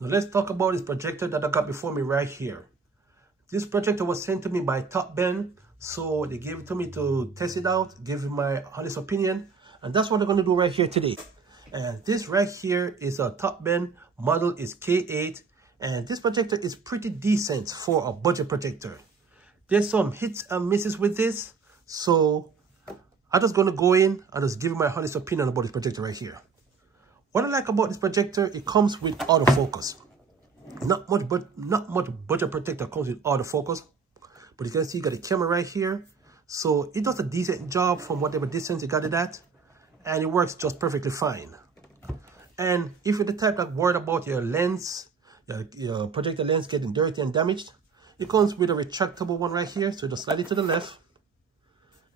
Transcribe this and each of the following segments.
Now let's talk about this projector that I got before me right here. This projector was sent to me by Top Ben, so they gave it to me to test it out, give it my honest opinion, and that's what I'm going to do right here today. And this right here is a Top Ben model, is K8, and this projector is pretty decent for a budget projector. There's some hits and misses with this, so I'm just going to go in and just give you my honest opinion about this projector right here. What I like about this projector, it comes with autofocus. Not much budget projector comes with autofocus, but you can see you got a camera right here, so it does a decent job from whatever distance you got it at, and it works just perfectly fine. And if you're the type that worried about your lens, your projector lens getting dirty and damaged, it comes with a retractable one right here, so just slide it to the left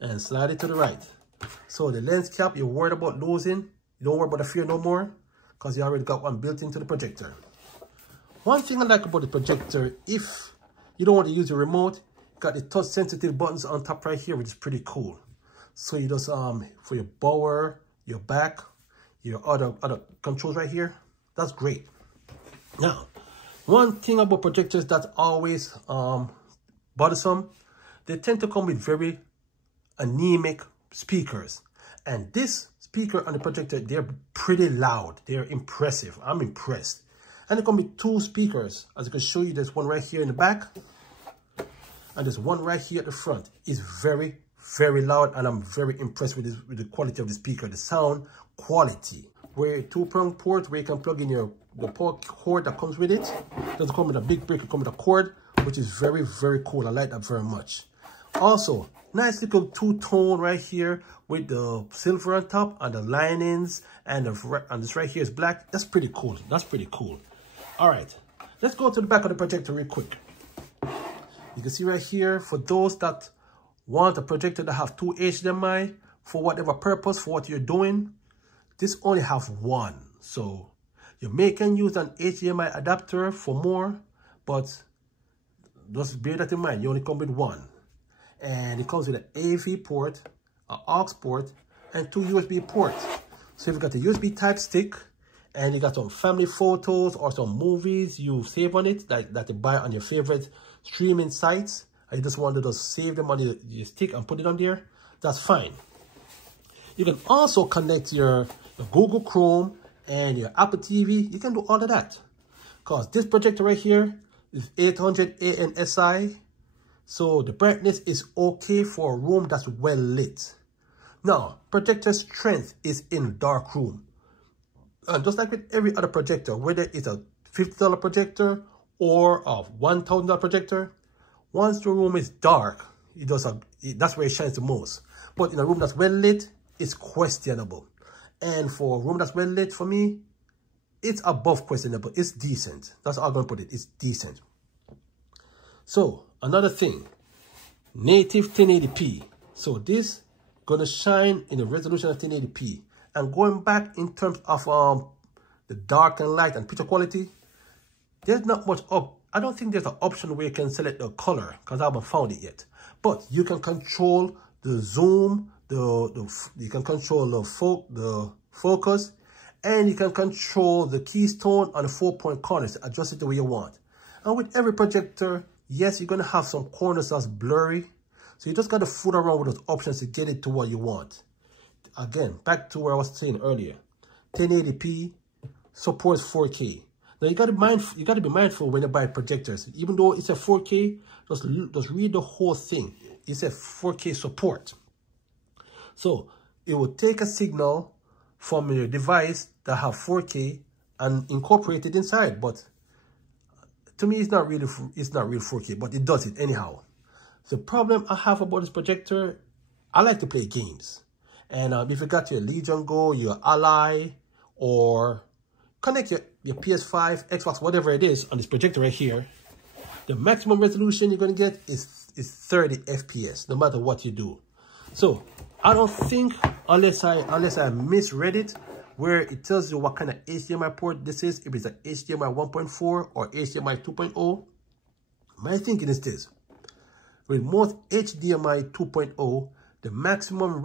and slide it to the right. So the lens cap you're worried about losing, you don't worry about the fear no more, because you already got one built into the projector. One thing I like about the projector, if you don't want to use the remote, you got the touch sensitive buttons on top right here, which is pretty cool. So you just for your power, your back, your other controls right here, that's great. Now, one thing about projectors that's always bothersome, they tend to come with very anemic speakers, and this speaker on the projector, they're pretty loud, they're impressive. I'm impressed. And it comes with two speakers, as I can show you. There's one right here in the back, and there's one right here at the front. It's very, very loud, and I'm very impressed with the quality of the speaker, the sound quality. Where two-prong port where you can plug in the cord that comes with it. It doesn't come with a big brick, it comes with a cord, which is very, very cool. I like that very much. Also, nice little two-tone right here with the silver on top and the linings, and this right here is black. That's pretty cool. That's pretty cool. All right, let's go to the back of the projector real quick. You can see right here, for those that want a projector that have two HDMI for whatever purpose, for what you're doing, this only have one. So you may can use an HDMI adapter for more, but just bear that in mind, you only come with one. And it comes with an AV port, an aux port, and two USB ports. So if you got a USB type stick, and you got some family photos or some movies you save on it that you buy on your favorite streaming sites, and you just want to just save them on your stick and put it on there, that's fine. You can also connect your Google Chrome and your Apple TV. You can do all of that, because this projector right here is 800 ANSI, so the brightness is okay for a room that's well lit. Now, projector strength is in dark room. And just like with every other projector, whether it's a $50 projector or a $1,000 projector, once the room is dark, that's where it shines the most. But in a room that's well lit, it's questionable. And for a room that's well lit, for me, it's above questionable. It's decent. That's how I'm going to put it. It's decent. So, another thing, native 1080p. So this going to shine in the resolution of 1080p. And going back in terms of the dark and light and picture quality, there's not much I don't think there's an option where you can select the color, because I haven't found it yet. But you can control the zoom, you can control the focus, and you can control the keystone on the 4-point corners, adjust it the way you want. And with every projector, yes, you're going to have some corners that's blurry, so you just got to fool around with those options to get it to what you want. Again, back to where I was saying earlier, 1080p supports 4K. Now you gotta be mindful when you buy projectors. Even though it's a 4K, just read the whole thing. It's a 4K support. So it will take a signal from your device that have 4K and incorporate it inside. But to me, it's not real 4K, but it does it anyhow. The problem I have about this projector, I like to play games. And if you got your Legion Go, your Ally, or connect your PS5, Xbox, whatever it is on this projector right here, the maximum resolution you're going to get is 30 FPS, no matter what you do. So I don't think, unless I misread it, where it tells you what kind of HDMI port this is, if it's an HDMI 1.4 or HDMI 2.0, my thinking is this. With most HDMI 2.0, the maximum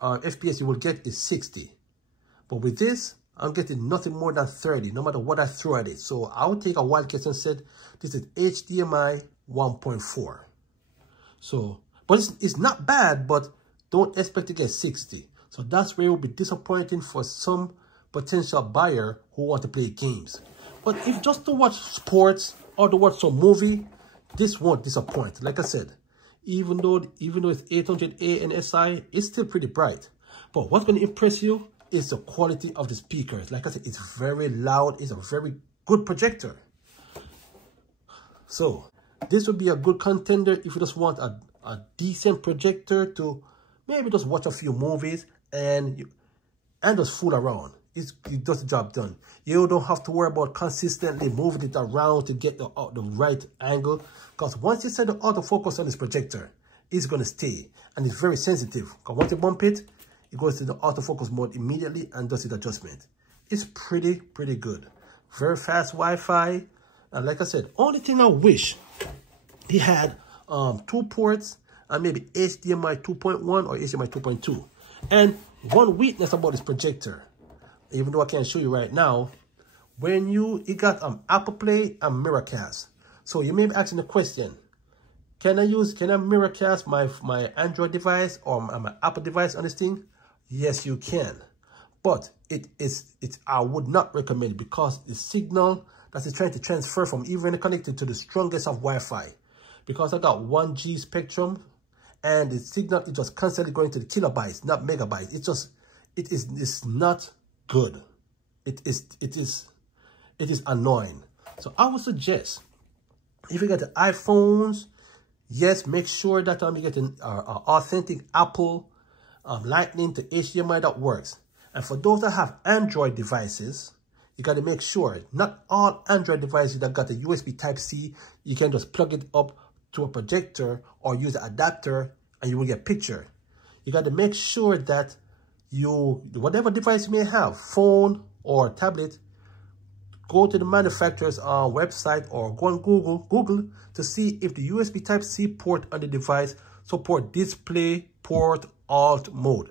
FPS you will get is 60. But with this, I'm getting nothing more than 30, no matter what I throw at it. So I would take a wild guess and said, this is HDMI 1.4. So, but it's not bad, but don't expect to get 60. So that's where it will be disappointing for some potential buyer who want to play games. But if just to watch sports or to watch some movie, this won't disappoint. Like I said, even though it's 800A and SI, it's still pretty bright. But what's going to impress you is the quality of the speakers. Like I said, it's very loud. It's a very good projector. So this would be a good contender if you just want a decent projector to maybe just watch a few movies and just fool around. It does the job done. You don't have to worry about consistently moving it around to get the right angle. Because once you set the autofocus on this projector, it's going to stay. And it's very sensitive. Because once you bump it, it goes to the autofocus mode immediately and does its adjustment. It's pretty good. Very fast Wi-Fi. And like I said, only thing I wish he had 2 ports and maybe HDMI 2.1 or HDMI 2.2. And one weakness about this projector, even though I can't show you right now, when it got Apple Play and Miracast. So you may be asking the question, can I Miracast my Android device or my Apple device on this thing? Yes, you can. But I would not recommend it because the signal that it's trying to transfer from even connected to the strongest of Wi-Fi. Because I got 1G spectrum and the signal is just constantly going to the kilobytes, not megabytes. It's not good. It is annoying. So I would suggest if you get the iPhones, yes, make sure that you get an authentic Apple Lightning to HDMI that works. And for those that have Android devices, you got to make sure not all Android devices that got a USB Type-C, you can just plug it up to a projector or use an adapter and you will get a picture. You got to make sure that whatever device you may have, phone or tablet, go to the manufacturer's website or go on Google to see if the USB Type-C port on the device support display port alt mode.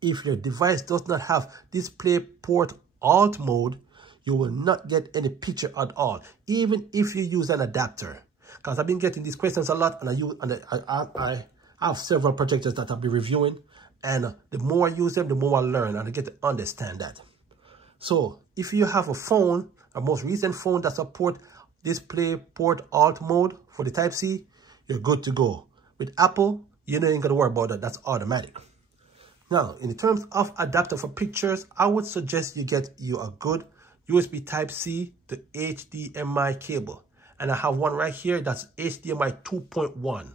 If your device does not have display port alt mode, you will not get any picture at all, even if you use an adapter. Because I've been getting these questions a lot, and I have several projectors that I'll be reviewing, and the more I use them, the more I learn, and I get to understand that. So if you have a phone, a most recent phone that support display port alt mode for the Type-C, you're good to go. With Apple, you ain't got to worry about that. That's automatic. Now, in terms of adapter for pictures, I would suggest you get a good USB Type-C to HDMI cable. And I have one right here that's HDMI 2.1.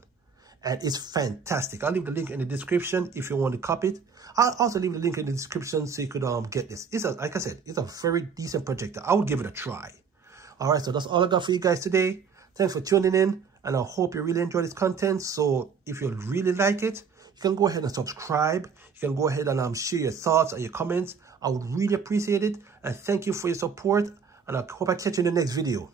And it's fantastic. I'll leave the link in the description if you want to copy it. I'll also leave the link in the description so you could get this. Like I said, it's a very decent projector. I would give it a try. All right, so that's all I got for you guys today. Thanks for tuning in, and I hope you really enjoy this content. So if you really like it, you can go ahead and subscribe. You can go ahead and share your thoughts and your comments. I would really appreciate it. And thank you for your support. And I hope I catch you in the next video.